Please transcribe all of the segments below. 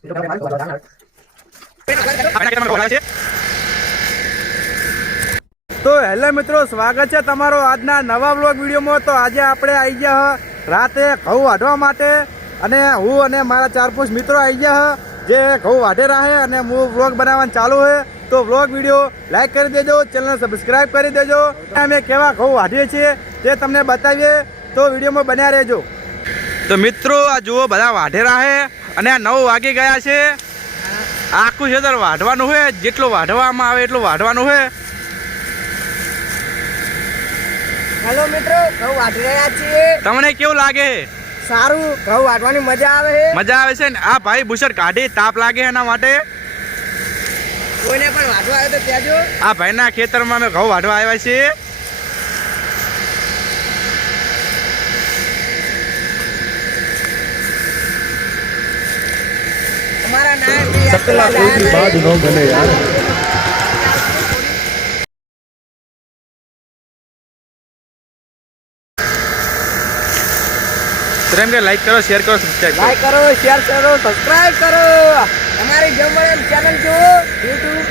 તો હેલો મિત્રો, સ્વાગત છે તમારો આજના નવા બ્લોગ વિડીયોમાં. તો આજે આપણે આવી ગયા હ રાતે ઘઉં વાઢવા માટે અને હું અને મારા ચાર પાંચ મિત્રો આવી ગયા જે ઘઉં વાઢે રહે અને હું વ્લોગ બનાવવાનું ચાલુ છે તો વ્લોગ વીડિયો લાઈક કરી દેજો ચેનલ સબસ્ક્રાઈબ કરી દેજો. અમે કેવા ઘઉં વાઢીએ છીએ તે તમને બતાવીએ. તો વિડીયોમાં બન્યા રહેજો. તો મિત્રો આ જુઓ બધા વાઢેરા છે અને આ નવ વાગી ગયા છે. આખું ખેતર વાઢવાનું છે. જેટલું વાઢવામાં આવે એટલું વાઢવાનું છે. હેલો મિત્રો ઘઉં વાઢી રહ્યા છીએ. તમને કેવું લાગે? સારું ઘઉં વાઢવાની મજા આવે છે. મજા આવે છે ને? આ ભાઈ બુશર્ટ કાઢી તાપ લાગે એના માટે. કોઈને પણ વાઢવા આવે તો કહેજો. આ ભાઈના ખેતરમાં અમે ઘઉં વાઢવા આવ્યા છીએ અમારા નાયક તો એમ કે લાઈક કરો શેર કરો સબસ્ક્રાઇબ કરો. લાઈક કરો શેર કરો સબસ્ક્રાઇબ કરો. અમારી એમ ચેનલ જુઓ યુટ્યુબ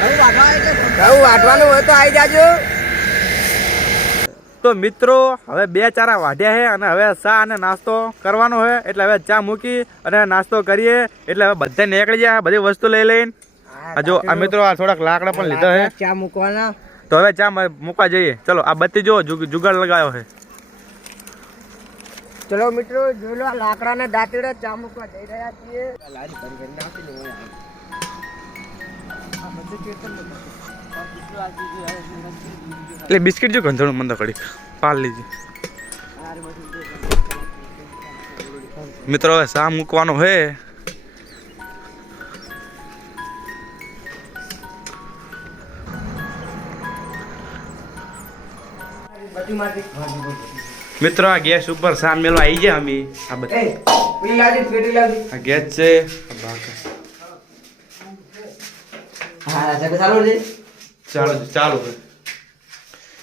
ઘઉં વાટવા વાટવાનું હોય તો આવી જાજો. તો મિત્રો હવે બે ચારા વાઢ્યા છે અને હવે ચા અને નાસ્તો કરવાનો છે એટલે હવે ચા મૂકી અને નાસ્તો કરીએ. એટલે હવે બધા નીકળી જાય બધી વસ્તુ લઈ લઈને. જો આ મિત્રો આ થોડાક લાકડા પણ લીધા છે ચા મૂકવાના. તો હવે ચા મૂકવા જઈએ. ચલો આ બત્તી જો જુગ- જુગાડ લગાવ્યો છે ચલો મિત્રો જોઈ લો લાકડાના દાંતેડા ચા મૂકવા જઈ રહ્યા છીએ. એટલે બિસ્કિટ જો ગંધણું મંદા કડી પાલ લીધી મિત્રો હવે શા મૂકવાનો હે? મિત્રો આ ગેસ ઉપર ચા મેળવા આવી ગયા અમે. આ બધા. આ ગેસ છે. હા ચાલુ ચાલો ચાલુ.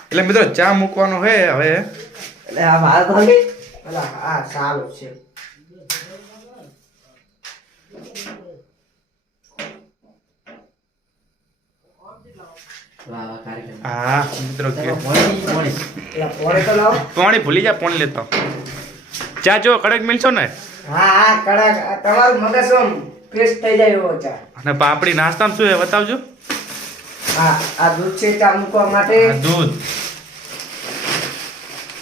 એટલે મિત્રો ચા મૂકવાનો હે હવે. એટલે આ વાત ભાગી અલા આ સારું છે. હા મિત્રો ગેસ એટલે પોણે ભૂલી જા પાણી લેતો. ચા જો કડક મિલશો ને? હા કડક. તમારું મગજ ફ્રેશ થઈ જાય એવો ચા. અને પાપડી નાસ્તામાં શું છે બતાવજો. હા આ દૂધ છે ચા મૂકવા માટે. દૂધ.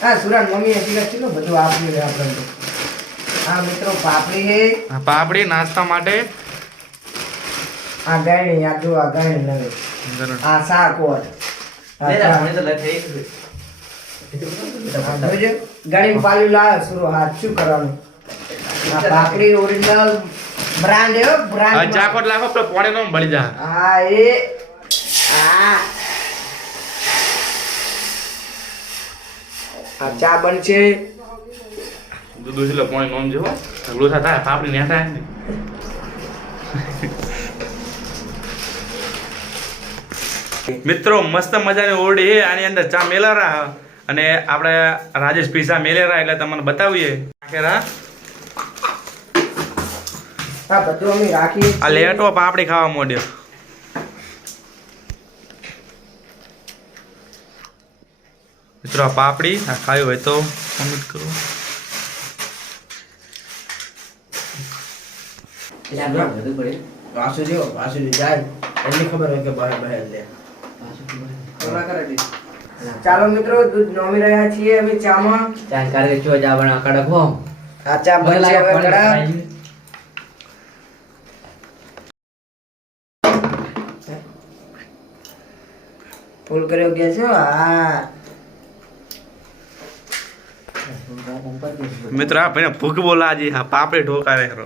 હા સુરાન મમ્મી હજી કેટલું બધું આપ્યું છે આપણને. હા મિત્રો પાપડી છે. પાપડી નાસ્તા માટે. આ ગાયણી આ જો આ ગાયણી નવી આ શાક હોય. આ ગાડી પાલી લાવે સુરો હાથ શું કરવાનું? આ પાપડી ઓરિજિનલ બ્રાન્ડ હે બ્રાન્ડ જાકોટ લાખો તો પાણી નો ભળી જા. હા એ આ ચા બનશે? દૂધ ઉછલો પાણી નોમ જેવો ઢગલો થાય પાપડી ને થાય. મિત્રો મસ્ત મજાની ઓરડી આની અંદર ચા મેલારા. અને આપણે રાજેશ પીસા મેલેરા એટલે તમને બતાવીએ. આખેરા આ બધું અમે રાખી આ લેટો પાપડી ખાવા મોડ્યો. મિત્રો આ પાપડી આ ખાવી હોય તો કોમેન્ટ કરો. વાસુ જો વાસુ જાય એની ખબર હોય કે બહાર બહાર લે. ચાલો મિત્રો દૂધ નોમી રહ્યા છીએ અમે ચામાં. જાણકારી જો જાવણ કડક હો. આ ચા બનશે હવે કડક ફૂલ કર્યો ગયા છો? હા. મિત્રો આ ભાઈને ભૂખ બોલાજી હા ઢોકા ઢોકારે કરો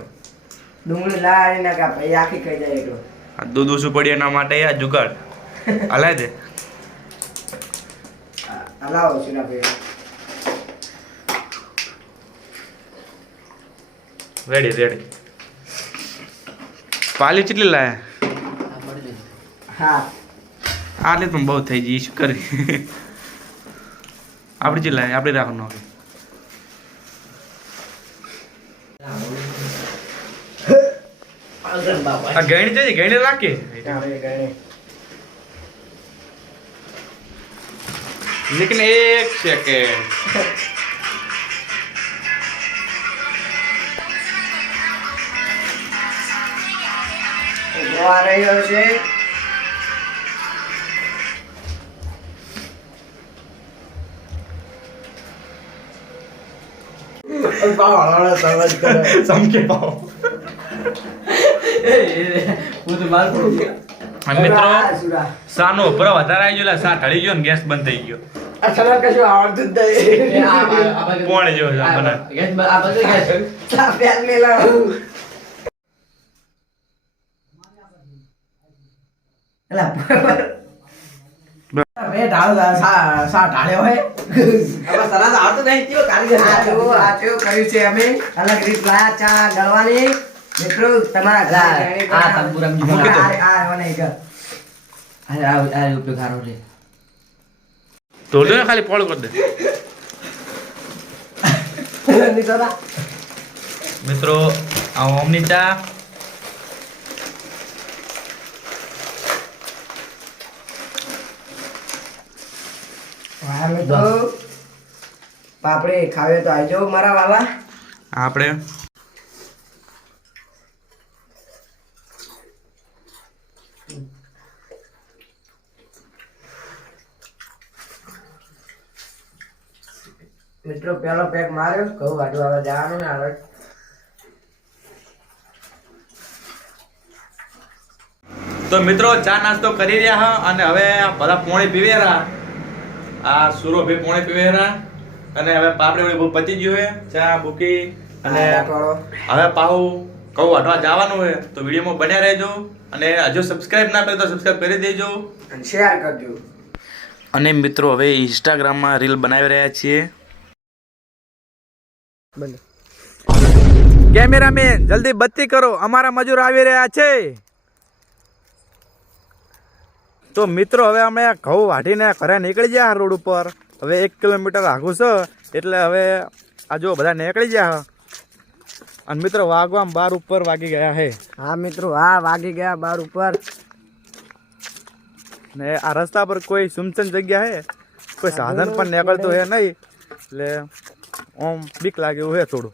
ડુંગળી લારી નાખા પછી આખી ખાઈ જાય એટલો. આ દૂધ ઓછું પડ્યું એના માટે આ જુગાડ. હલાય દે. હલાવો ના ભાઈ. રેડી રેડી પાલી કેટલી લાયા? હા. આટલી પણ બહુ થઈ ગઈ શું કરી. આપણી જે લાયા આપણે રાખવાનું હવે આ ગણી છે ગણી રાખી. લેકિન એક સેકન્ડ આ રહ્યો છે. સમકે પાઓ હું તો માર પડી અને મિત્રો. સાનો ઉપર વધારે આવી ગયો સા ઢળી ગયો ને ગેસ બંધ થઈ ગયો આ કશું આવડતું જ નહીં. કોણ ગેસ આ બાજુ ગેસ. આ પેન મેલાવું. એલા, બે ઢાળ સા- સા ઢાળ્યો હોય. આ જુઓ, આ કર્યું છે અમે અલગ રીત લાયા ચા ગળવાની મિત્રો તમારા ઘર આ- તંબુરામ મૂકી આ- આ મને એક. આ આ આ ઉપયોગ સારો છે. તો લો ને ખાલી પોળ કર દે. મિત્રો આ ઓમની ચા. પાપડી ખાવે તો આવજો મારા વાલા. આપણે મિત્રો પેલો પેક માર્યો ઘઉં વાટવા આવે જવાનું ને આગળ તો મિત્રો ચા નાસ્તો કરી રહ્યા હા અને હવે બધા પોણી પીવે રહ્યા આ સુરો ભી પોણી પીવે રહ્યા અને હવે પાપડી બહુ પતી ગયું છે ચા મૂકી અને હવે પાહુ કહું વાટવા જવાનું હોય તો વિડીયોમાં બન્યા રહેજો. અને હજુ સબસ્ક્રાઇબ ના કરે તો સબસ્ક્રાઇબ કરી દેજો. અને શેર કરજો. અને મિત્રો હવે ઇન્સ્ટાગ્રામમાં રીલ બનાવી રહ્યા છીએ. કેમેરામેન જલ્દી બત્તી કરો. અમારા મજૂર આવી રહ્યા છે. તો મિત્રો હવે અમે ઘઉં વાટીને ઘરે નીકળી ગયા રોડ ઉપર. હવે એક કિલોમીટર આઘું છે એટલે હવે આ જો બધા નીકળી ગયા અને મિત્રો વાગવા બાર ઉપર વાગી ગયા હે. હા મિત્રો હા વાગી ગયા બાર ઉપર. ને આ રસ્તા પર કોઈ સુમસન જગ્યા હે? કોઈ સાધન પણ નીકળતું હે નહીં? એટલે ઓમ બીક લાગે એવું હે થોડું.